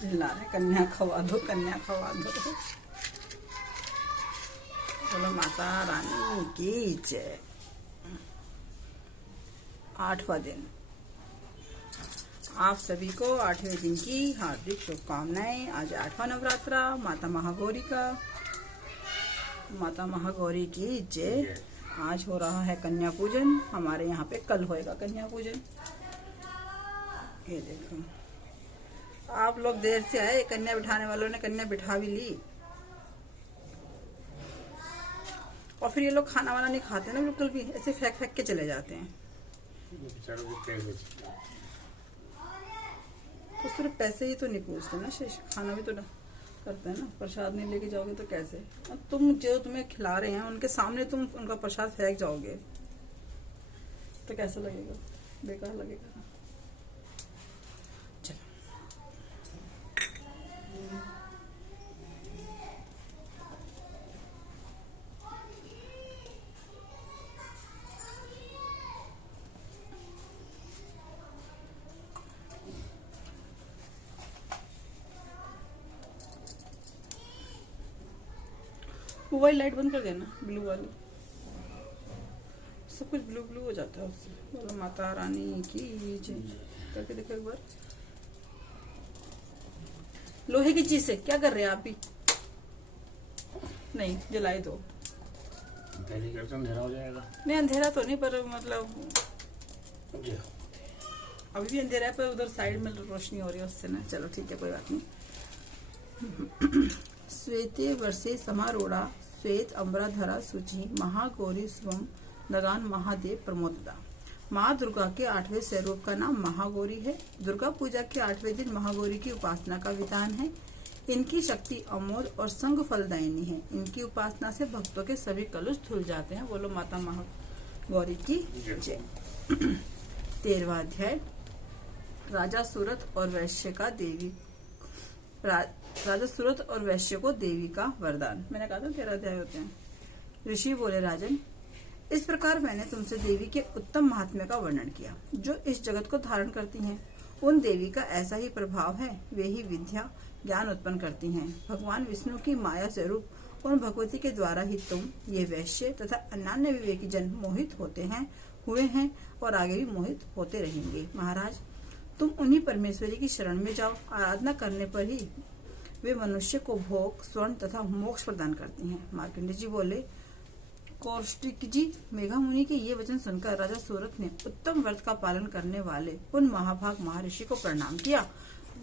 चिल्ला रहे कन्या खवा दो, कन्या खवा दो। बोलो माता रानी की जय। 8वां दिन। आप सभी को 8वें दिन की हार्दिक शुभकामनाएं। आज 8वां नवरात्रा माता महागौरी का। माता महागौरी की जय। आज हो रहा है कन्या पूजन। हमारे यहाँ पे कल होएगा कन्या पूजन। ये देखो, आप लोग देर से आए, कन्या बिठाने वालों ने कन्या बिठा भी ली, और फिर ये लोग खाना वाना नहीं खाते ना बिल्कुल भी, ऐसे फेंक फेंक के चले जाते हैं। तो सिर्फ पैसे ही तो नहीं पूछते ना शेष, खाना भी तो करते हैं ना। प्रसाद नहीं लेके जाओगे तो कैसे? अब तुम जो तुम्हें खिला रहे हैं उनके सामने तुम उनका प्रसाद फेंक जाओगे तो कैसा लगेगा? बेकार लगेगा। मोबाइल लाइट बंद कर देना, ब्लू वाली, सब कुछ ब्लू ब्लू हो जाता है उससे। बोलो माता रानी की जय। करके देखो एक बार। लोहे की चीज से क्या कर रहे हैं आप भी? नहीं, जलाई दो। अंधेरा हो जाएगा। नहीं, अंधेरा तो नहीं, पर मतलब अभी भी अंधेरा है, पर उधर साइड में रोशनी हो रही है उससे ना। चलो ठीक है, कोई बात नहीं। श्वेते वर्षे समारोढ़ा श्वेत अम्बराधरा शुचि महागौरी स्वम नगान महादेव प्रमोददा। माँ दुर्गा के 8वें स्वरूप का नाम महागौरी है। दुर्गा पूजा के 8वें दिन महागौरी की उपासना का विधान है। इनकी शक्ति अमोघ और संग फलदायिनी है। इनकी उपासना से भक्तों के सभी कलुष धुल जाते हैं। बोलो माता महागौरी की जय। 13वां अध्याय। राजा सूरत और वैश्य का देवी राजा सूरत और वैश्य को देवी का वरदान। मैंने कहा था 13 अध्याय होते हैं। ऋषि बोले, राजन, इस प्रकार मैंने तुमसे देवी के उत्तम महात्म्य का वर्णन किया, जो इस जगत को धारण करती हैं। उन देवी का ऐसा ही प्रभाव है, वे ही विद्या ज्ञान उत्पन्न करती हैं। भगवान विष्णु की माया स्वरूप उन भगवती के द्वारा ही तुम ये वैश्य तथा अन्यान्य विवेकी जन मोहित होते हैं, हुए हैं और आगे भी मोहित होते रहेंगे। महाराज, तुम उन्हीं परमेश्वरी की शरण में जाओ। आराधना करने पर ही वे मनुष्य को भोग, स्वर्ण तथा मोक्ष प्रदान करती हैं। मार्कंडेय जी बोले, कौशिक जी, मेघा मुनि के ये वचन सुनकर राजा सूरत ने उत्तम व्रत का पालन करने वाले उन महाभाग महर्षि को प्रणाम किया।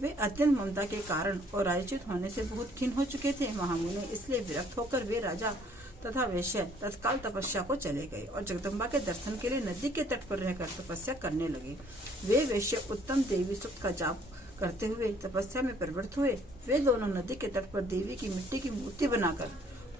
वे अत्यंत ममता के कारण और राजच्युत होने से बहुत खिन्न हो चुके थे। महामुनि इसलिए विरक्त होकर वे राजा तथा वैश्य तत्काल तपस्या को चले गए और जगदम्बा के दर्शन के लिए नदी के तट पर रहकर तपस्या करने लगे। वे वैश्य उत्तम देवी सूक्त का जाप करते हुए तपस्या में प्रवृत्त हुए। वे दोनों नदी के तट पर देवी की मिट्टी की मूर्ति बनाकर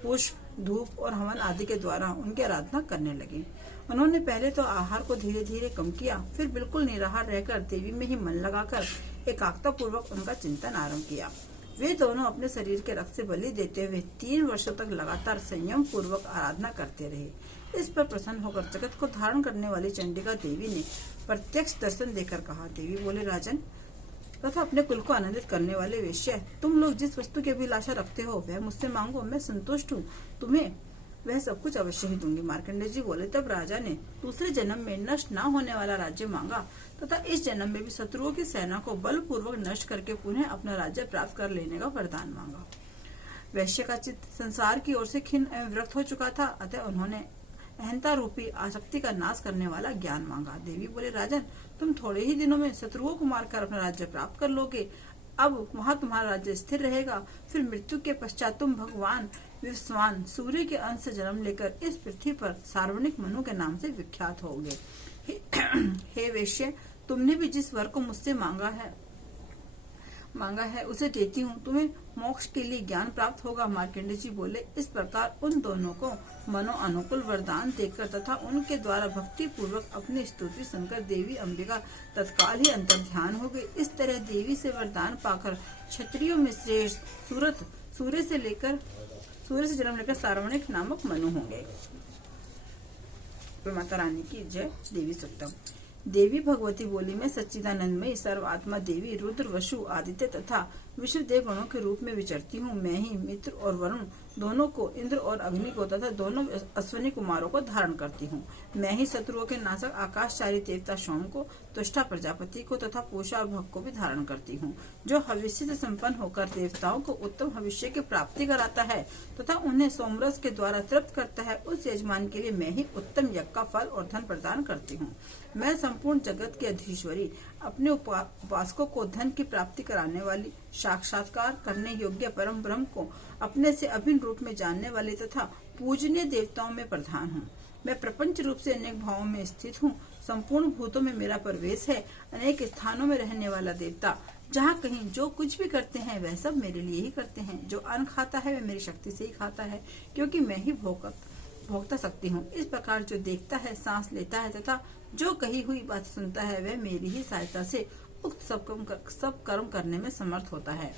पुष्प, धूप और हवन आदि के द्वारा उनकी आराधना करने लगे। उन्होंने पहले तो आहार को धीरे धीरे कम किया, फिर बिल्कुल निराहार रहकर देवी में ही मन लगाकर एकाग्रता पूर्वक उनका चिंतन आरंभ किया। वे दोनों अपने शरीर के रक्त से बलि देते हुए 3 वर्षों तक लगातार संयम पूर्वक आराधना करते रहे। इस पर प्रसन्न होकर जगत को धारण करने वाली चंडिका देवी ने प्रत्यक्ष दर्शन देकर कहा। देवी बोले, राजन तथा अपने कुल को आनंदित करने वाले वैश्य, तुम लोग जिस वस्तु की अभिलाषा रखते हो वह मुझसे मांगो, मैं संतुष्ट हूँ। तुम्हें वह सब कुछ अवश्य ही दूंगी। मार्कंडेय जी बोले, तब राजा ने दूसरे जन्म में नष्ट न होने वाला राज्य मांगा तथा इस जन्म में भी शत्रुओं की सेना को बलपूर्वक नष्ट करके पुनः अपना राज्य प्राप्त कर लेने का वरदान मांगा। वैश्य का चित्त संसार की ओर से खिन्न एवं विरक्त हो चुका था, अतः उन्होंने अहंता रूपी आसक्ति का नाश करने वाला ज्ञान मांगा। देवी बोले, राजन, तुम थोड़े ही दिनों में शत्रुओं को मारकर अपना राज्य प्राप्त कर लोगे। अब वहाँ तुम्हारा राज्य स्थिर रहेगा। फिर मृत्यु के पश्चात तुम भगवान विश्वान सूर्य के अंश से जन्म लेकर इस पृथ्वी पर सार्वजनिक मनु के नाम से विख्यात होगे। हे वैश्य, तुमने भी जिस वर को मुझसे मांगा है उसे देती हूँ। तुम्हें मोक्ष के लिए ज्ञान प्राप्त होगा। मार्कंडेय जी बोले, इस प्रकार उन दोनों को मनो अनुकूल वरदान देकर तथा उनके द्वारा भक्ति पूर्वक अपनी स्तुति सुनकर देवी अंबिका तत्काल ही अंतर ध्यान हो गई। इस तरह देवी से वरदान पाकर क्षत्रियों में श्रेष्ठ सूर्य से जन्म लेकर सार्वजनिक नामक मनु होंगे। माता रानी की जय। देवी सूक्तम। देवी भगवती बोली में सच्चिदानंदमयी सर्वात्मा देवी रुद्र, वसु, आदित्य तथा विष्णुदेव गणों के रूप में विचरती हूँ। मैं ही मित्र और वरुण दोनों को, इंद्र और अग्नि को तथा दोनों अश्विनी कुमारों को धारण करती हूँ। मैं ही शत्रुओं के नाशक आकाशचारी देवता सोम को, त्वष्टा प्रजापति को तथा पूषा और भग को भी धारण करती हूँ, जो भविष्य से संपन्न होकर देवताओं को उत्तम भविष्य की प्राप्ति कराता है तथा उन्हें सोमरस के द्वारा तृप्त करता है। उस यजमान के लिए मैं ही उत्तम यज्ञ का फल और धन प्रदान करती हूँ। मैं संपूर्ण जगत की अधीश्वरी, अपने उपासकों को धन की प्राप्ति कराने वाली, साक्षात्कार करने योग्य परम ब्रह्म को अपने से अभिन्न रूप में जानने वाली तथा पूजनीय देवताओं में प्रधान हूँ। मैं प्रपंच रूप से अनेक भावों में स्थित हूँ। संपूर्ण भूतों में मेरा प्रवेश है। अनेक स्थानों में रहने वाला देवता, जहाँ कहीं जो कुछ भी करते हैं वह सब मेरे लिए ही करते हैं। जो अन्न खाता है वह मेरी शक्ति से ही खाता है, क्योंकि मैं ही भोगता शक्ति हूँ। इस प्रकार जो देखता है, सांस लेता है तथा जो कही हुई बात सुनता है वह मेरी ही सहायता से उक्त सब कर्म करने में समर्थ होता है।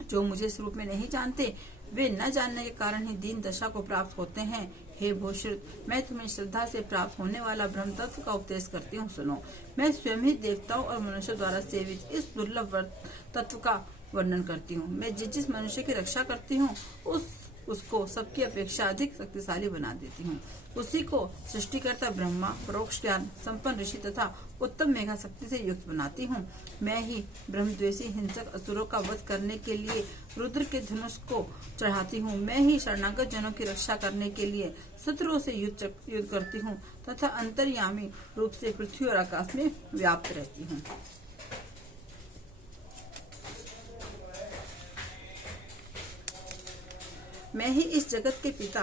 जो मुझे इस रूप में नहीं जानते वे न जानने के कारण ही दीन दशा को प्राप्त होते हैं। हे भूषित, मैं तुम्हें श्रद्धा से प्राप्त होने वाला ब्रह्म तत्व का उपदेश करती हूँ, सुनो। मैं स्वयं ही देवताओं और मनुष्यों द्वारा सेवित इस दुर्लभ तत्व का वर्णन करती हूँ। मैं जिस मनुष्य की रक्षा करती हूँ उसको सबकी अपेक्षा अधिक शक्तिशाली बना देती हूँ। उसी को सृष्टिकर्ता ब्रह्मा, परोक्ष ज्ञान संपन्न ऋषि तथा उत्तम मेघा शक्ति से युक्त बनाती हूँ। मैं ही ब्रह्मद्वेषी हिंसक असुरों का वध करने के लिए रुद्र के धनुष को चढ़ाती हूँ। मैं ही शरणागत जनों की रक्षा करने के लिए शत्रुओं से युद्ध करती हूँ तथा अंतर्यामी रूप से पृथ्वी और आकाश में व्याप्त रहती हूँ। मैं ही इस जगत के पिता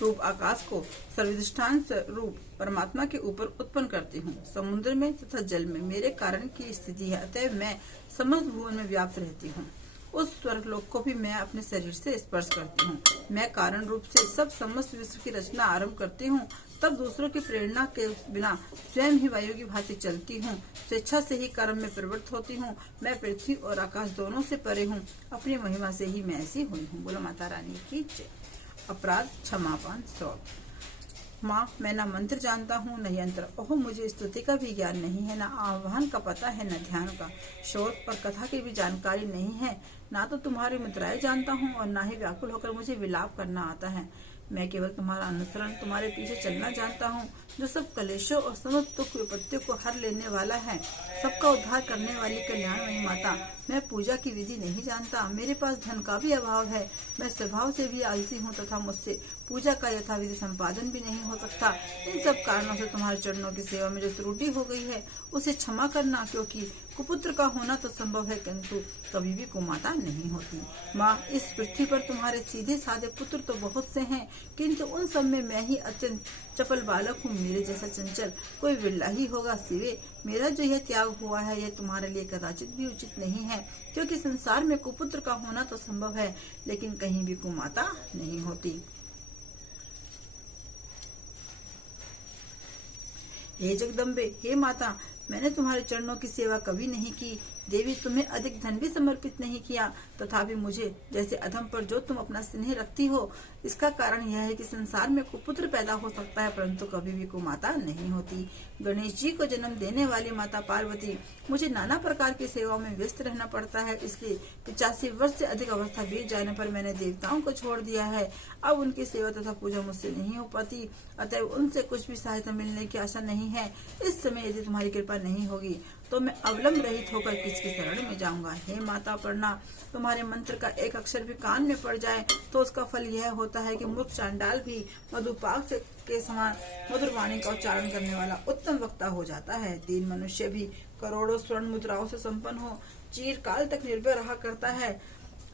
रूप आकाश को सर्वधिष्ठान रूप परमात्मा के ऊपर उत्पन्न करती हूँ। समुद्र में तथा जल में मेरे कारण की स्थिति है, अतः मैं समस्त भुवन में व्याप्त रहती हूँ। उस स्वर्गलोक को भी मैं अपने शरीर से स्पर्श करती हूँ। मैं कारण रूप से सब समस्त विश्व की रचना आरंभ करती हूँ, तब दूसरों की प्रेरणा के बिना स्वयं ही वायु की भांति चलती हूँ। स्वेच्छा से ही कर्म में प्रवृत्त होती हूँ। मैं पृथ्वी और आकाश दोनों से परे हूँ। अपनी महिमा से ही मैं ऐसी हुई हूँ। बोलो माता रानी की जय। अपराध क्षमापान स्तोत्र। माँ, मैं न मंत्र जानता हूँ न यंत्र। ओह, मुझे स्तुति का भी ज्ञान नहीं है, न आह्वान का पता है, न ध्यान का, शोध और कथा की भी जानकारी नहीं है। ना तो तुम्हारी मुद्राएं जानता हूँ और ना ही व्याकुल होकर मुझे विलाप करना आता है। मैं केवल तुम्हारा अनुसरण, तुम्हारे पीछे चलना जानता हूँ, जो सब कलेशों और समस्त दुख विपत्तियों को हर लेने वाला है, सबका उद्धार करने वाली कल्याणमयी माता। मैं पूजा की विधि नहीं जानता। मेरे पास धन का भी अभाव है। मैं स्वभाव से भी आलसी हूँ तथा मुझसे पूजा का यथाविधि संपादन भी नहीं हो सकता। इन सब कारणों से तुम्हारे चरणों की सेवा में जो त्रुटि हो गई है उसे क्षमा करना, क्योंकि कुपुत्र का होना तो संभव है किंतु कभी भी कुमाता नहीं होती। माँ, इस पृथ्वी पर तुम्हारे सीधे साधे पुत्र तो बहुत से हैं, किंतु उन सब में मैं ही अत्यंत चपल बालक हूँ। मेरे जैसा चंचल कोई विरला ही होगा। सिवे मेरा जो यह त्याग हुआ है यह तुम्हारे लिए कदाचित भी उचित नहीं है, क्योंकि संसार में कुपुत्र का होना तो संभव है लेकिन कहीं भी कुमाता नहीं होती। हे जगदम्बे, हे माता, मैंने तुम्हारे चरणों की सेवा कभी नहीं की। देवी, तुम्हें अधिक धन भी समर्पित नहीं किया, तथापि मुझे जैसे अधम पर जो तुम अपना स्नेह रखती हो, इसका कारण यह है कि संसार में कुपुत्र पैदा हो सकता है परंतु कभी भी कुमाता नहीं होती। गणेश जी को जन्म देने वाली माता पार्वती, मुझे नाना प्रकार की सेवाओं में व्यस्त रहना पड़ता है, इसलिए 85 वर्ष से अधिक अवस्था बीत जाने पर मैंने देवताओं को छोड़ दिया है। अब उनकी सेवा तथा पूजा मुझसे नहीं हो पाती, अतः उनसे कुछ भी सहायता मिलने की आशा नहीं है। इस समय यदि तुम्हारी कृपा नहीं होगी तो मैं अवलंब रहित होकर किसकी शरण में जाऊंगा। हे माता पर्णा, तुम्हारे मंत्र का एक अक्षर भी कान में पड़ जाए तो उसका फल यह होता है कि मूर्ख चांडाल भी मधुपाक के समान मधुर वाणी का उच्चारण करने वाला उत्तम वक्ता हो जाता है। दीन मनुष्य भी करोड़ों स्वर्ण मुद्राओं से संपन्न हो चिरकाल तक निर्भय रहा करता है।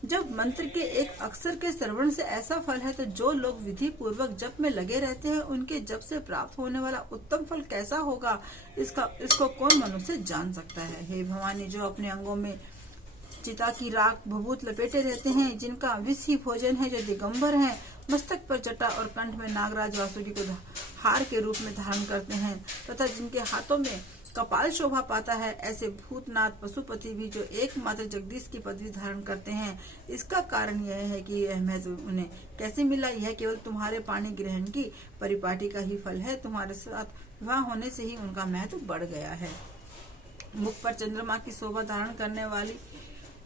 जब मंत्र के एक अक्षर के श्रवण से ऐसा फल है तो जो लोग विधि पूर्वक जप में लगे रहते हैं उनके जप से प्राप्त होने वाला उत्तम फल कैसा होगा, इसको कौन मनुष्य जान सकता है। हे भवानी, जो अपने अंगों में चिता की राख भभूत लपेटे रहते हैं, जिनका विष ही भोजन है, जो दिगंबर हैं, मस्तक पर जटा और कंठ में नागराज वासुकी को हार के रूप में धारण करते हैं तथा जिनके हाथों में कपाल शोभा पाता है। ऐसे भूतनाथ पशुपति भी जो एकमात्र जगदीश की पदवी धारण करते हैं, इसका कारण यह है कि यह महत्व उन्हें कैसे मिला। यह केवल तुम्हारे पाणी ग्रहण की परिपाटी का ही फल है। तुम्हारे साथ विवाह होने से ही उनका महत्व बढ़ गया है। मुख पर चंद्रमा की शोभा धारण करने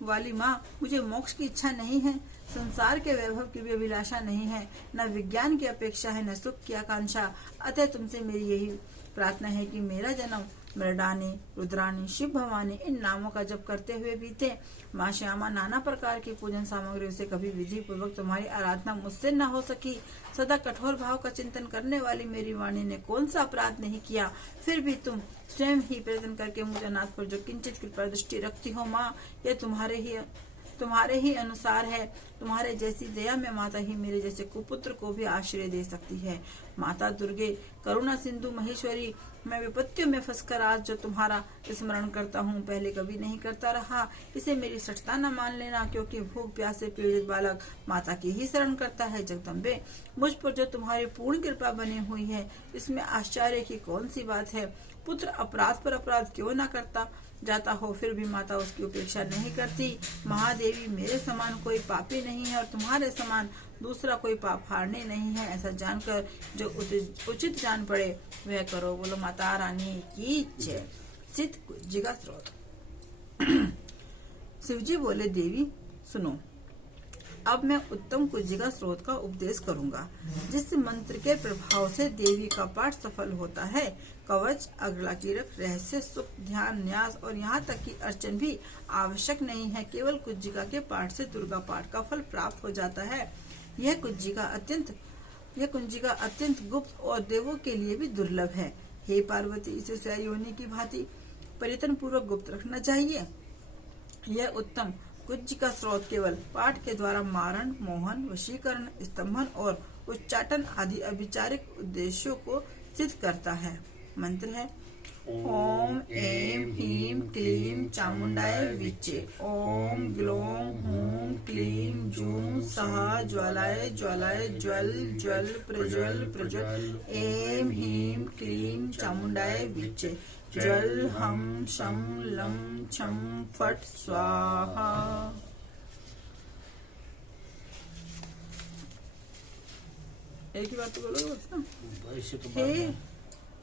वाली माँ, मुझे मोक्ष की इच्छा नहीं है, संसार के वैभव की भी अभिलाषा नहीं है, न विज्ञान की अपेक्षा है, न सुख की आकांक्षा। अतः तुमसे मेरी यही प्रार्थना है कि मेरा जन्म मृडानी, रुद्रानी, शिव भवानी इन नामों का जप करते हुए बीते। माँ श्यामा नाना प्रकार की पूजन सामग्रियों से कभी विधि पूर्वक तुम्हारी आराधना मुझसे न हो सकी। सदा कठोर भाव का चिंतन करने वाली मेरी वाणी ने कौन सा अपराध नहीं किया, फिर भी तुम स्वयं ही प्रयत्न करके मुझ अनाथ पर जो किंचित कृपा दृष्टि रखती हो माँ, यह तुम्हारे ही अनुसार है। तुम्हारे जैसी दया में माता ही मेरे जैसे कुपुत्र को भी आश्रय दे सकती है। माता दुर्गे, करुणा सिंधु महेश्वरी, मैं विपत्तियों में फंसकर आज जो तुम्हारा स्मरण करता हूँ, पहले कभी नहीं करता रहा। इसे मेरी सठता न मान लेना, क्योंकि भूख प्यास से पीड़ित बालक माता की ही शरण करता है। जगदम्बे, मुझ पर जो तुम्हारी पूर्ण कृपा बनी हुई है, इसमें आश्चर्य की कौन सी बात है। पुत्र अपराध पर अपराध क्यों न करता जाता हो, फिर भी माता उसकी उपेक्षा नहीं करती। महादेवी, मेरे समान कोई पापी नहीं है और तुम्हारे समान दूसरा कोई पाप हारने नहीं है। ऐसा जानकर जो उचित जान पड़े वह करो। बोलो माता रानी की जय। चित जी का स्रोत। शिवजी बोले, देवी सुनो, अब मैं उत्तम कुंजिका स्रोत का उपदेश करूंगा, जिस मंत्र के प्रभाव से देवी का पाठ सफल होता है। कवच, अगला कीरक, रहस्य, सुख, ध्यान, न्यास और यहाँ तक कि अर्चन भी आवश्यक नहीं है। केवल कुंजिका के पाठ से दुर्गा पाठ का फल प्राप्त हो जाता है। यह कुंजिका अत्यंत गुप्त और देवों के लिए भी दुर्लभ है। हे पार्वती, इसे सहयोनी की भांति परितन पूर्वक गुप्त रखना चाहिए। यह उत्तम कुंजिका स्रोत केवल पाठ के द्वारा मारण, मोहन, वशीकरण, स्तंभन और उच्चाटन आदि अभिचारिक उद्देश्यों को सिद्ध करता है। मंत्र है ओम ऐं ह्रीं क्लीं चामुंडाय विच्चे। ओम ग्लौं हूं क्लीं जूं सः ज्वालाय ज्वालाय ज्वल ज्वल प्रज्वल प्रज्वल। ऐं ह्रीं क्लीं चामुंडाय विच्चे। ज्वल हम शम लं छम फट स्वाहा। एक ही बात तो बोलो बस ना।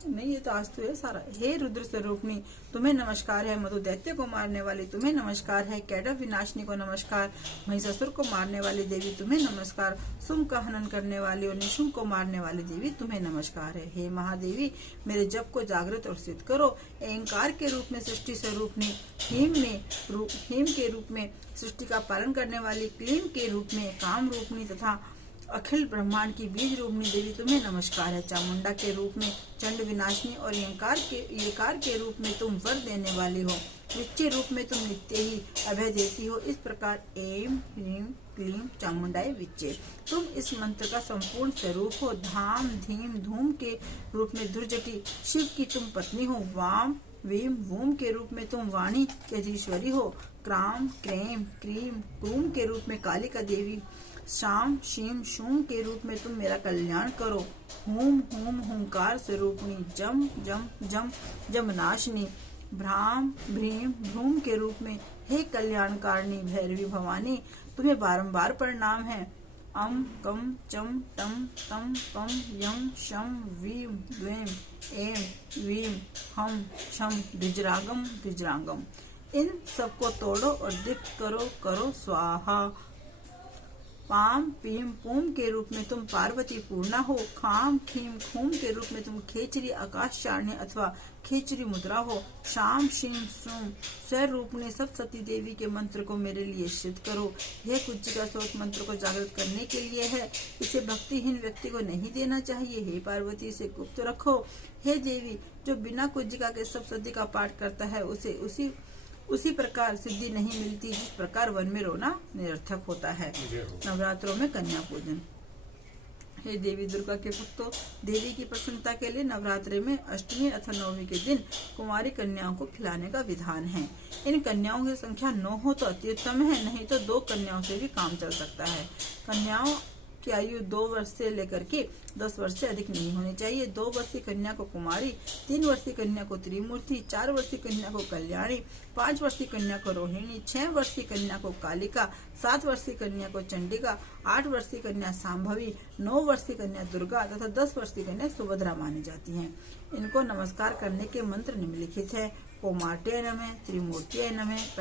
नहीं, ये तो आज तो है सारा। हे रुद्र स्वरूपनी, तुम्हें नमस्कार है। मधु दैत्य को मारने वाली तुम्हें नमस्कार है। कैडव विनाशनी को नमस्कार। महिषासुर को मारने वाली देवी तुम्हें नमस्कार। शुंभ का हनन करने वाली और निशुंभ को मारने वाली देवी तुम्हें नमस्कार है। हे महादेवी, मेरे जप को जागृत और सिद्ध करो। अहंकार के रूप में सृष्टि स्वरूपनी, हेम के रूप में सृष्टि का पालन करने वाली, क्लीम के रूप में काम रूपनी तथा अखिल ब्रह्मांड की बीज रूपनी देवी तुम्हें नमस्कार है। चामुंडा के रूप में चंड विनाशनी और यकार के रूप में तुम वर देने वाली हो। विच्चे रूप में तुम नित्य ही अभय देती हो। इस प्रकार ऐं ह्रीं क्लीं चामुंडाय विच्चे तुम इस मंत्र का संपूर्ण स्वरूप हो। धाम धीम धूम के रूप में धुर्जटी शिव की तुम पत्नी हो। वाम वीम वूम के रूप में तुम वाणी की अधीश्वरी हो। क्राम क्रेम क्रीम क्रूम के रूप में कालिका देवी। शाम शीम शूम के रूप में तुम मेरा कल्याण करो। हूम हूम हुंकार स्वरूपणी। जम जम जम जमनाशिनी। भ्राम भ्रीम भ्रूम के रूप में हे कल्याणकारिणी भैरवी भवानी तुम्हें बारंबार प्रणाम है। अम कम चम टम तम पम यम शम वीम द्वेम एम वीम हम शम द्विजरागम द्विजरांगम। इन सबको तोड़ो और दीप्त करो स्वाहा। पाम पीम पूम के रूप में तुम पार्वती पूर्णा हो। खाम खीम खूम के रूप में तुम खेचरी आकाश चारणी अथवा खेचरी मुद्रा हो। शाम शीम श्रूम स्वरूपने सब सती देवी के मंत्र को मेरे लिए सिद्ध करो। यह कुंजिका स्रोत मंत्र को जागृत करने के लिए है। इसे भक्तिहीन व्यक्ति को नहीं देना चाहिए। हे पार्वती, इसे गुप्त रखो। हे देवी, जो बिना कुंजिका के सब सती का पाठ करता है उसे उसी प्रकार सिद्धि नहीं मिलती जिस प्रकार वन में रोना निरर्थक होता है। नवरात्रों में कन्या पूजन। हे देवी दुर्गा के भक्तों, देवी की प्रसन्नता के लिए नवरात्रि में अष्टमी अथवा नवमी के दिन कुमारी कन्याओं को खिलाने का विधान है। इन कन्याओं की संख्या 9 हो तो अति उत्तम है, नहीं तो 2 कन्याओं से भी काम चल सकता है। कन्याओं की आयु 2 वर्ष से लेकर के 10 वर्ष से अधिक नहीं होनी चाहिए। 2 वर्षीय कन्या को कुमारी, 3 वर्षीय कन्या को त्रिमूर्ति, 4 वर्षीय कन्या को कल्याणी, 5 वर्षीय कन्या को रोहिणी, 6 वर्षीय कन्या को कालिका, 7 वर्षीय कन्या को चंडिका, 8 वर्षीय कन्या सांभवी, 9 वर्षीय कन्या दुर्गा तथा 10 वर्षीय कन्या सुभद्रा मानी जाती हैं। इनको नमस्कार करने के मंत्र निम्नलिखित है। कोमाट्याय नमः, त्रिमूर्तये नमः,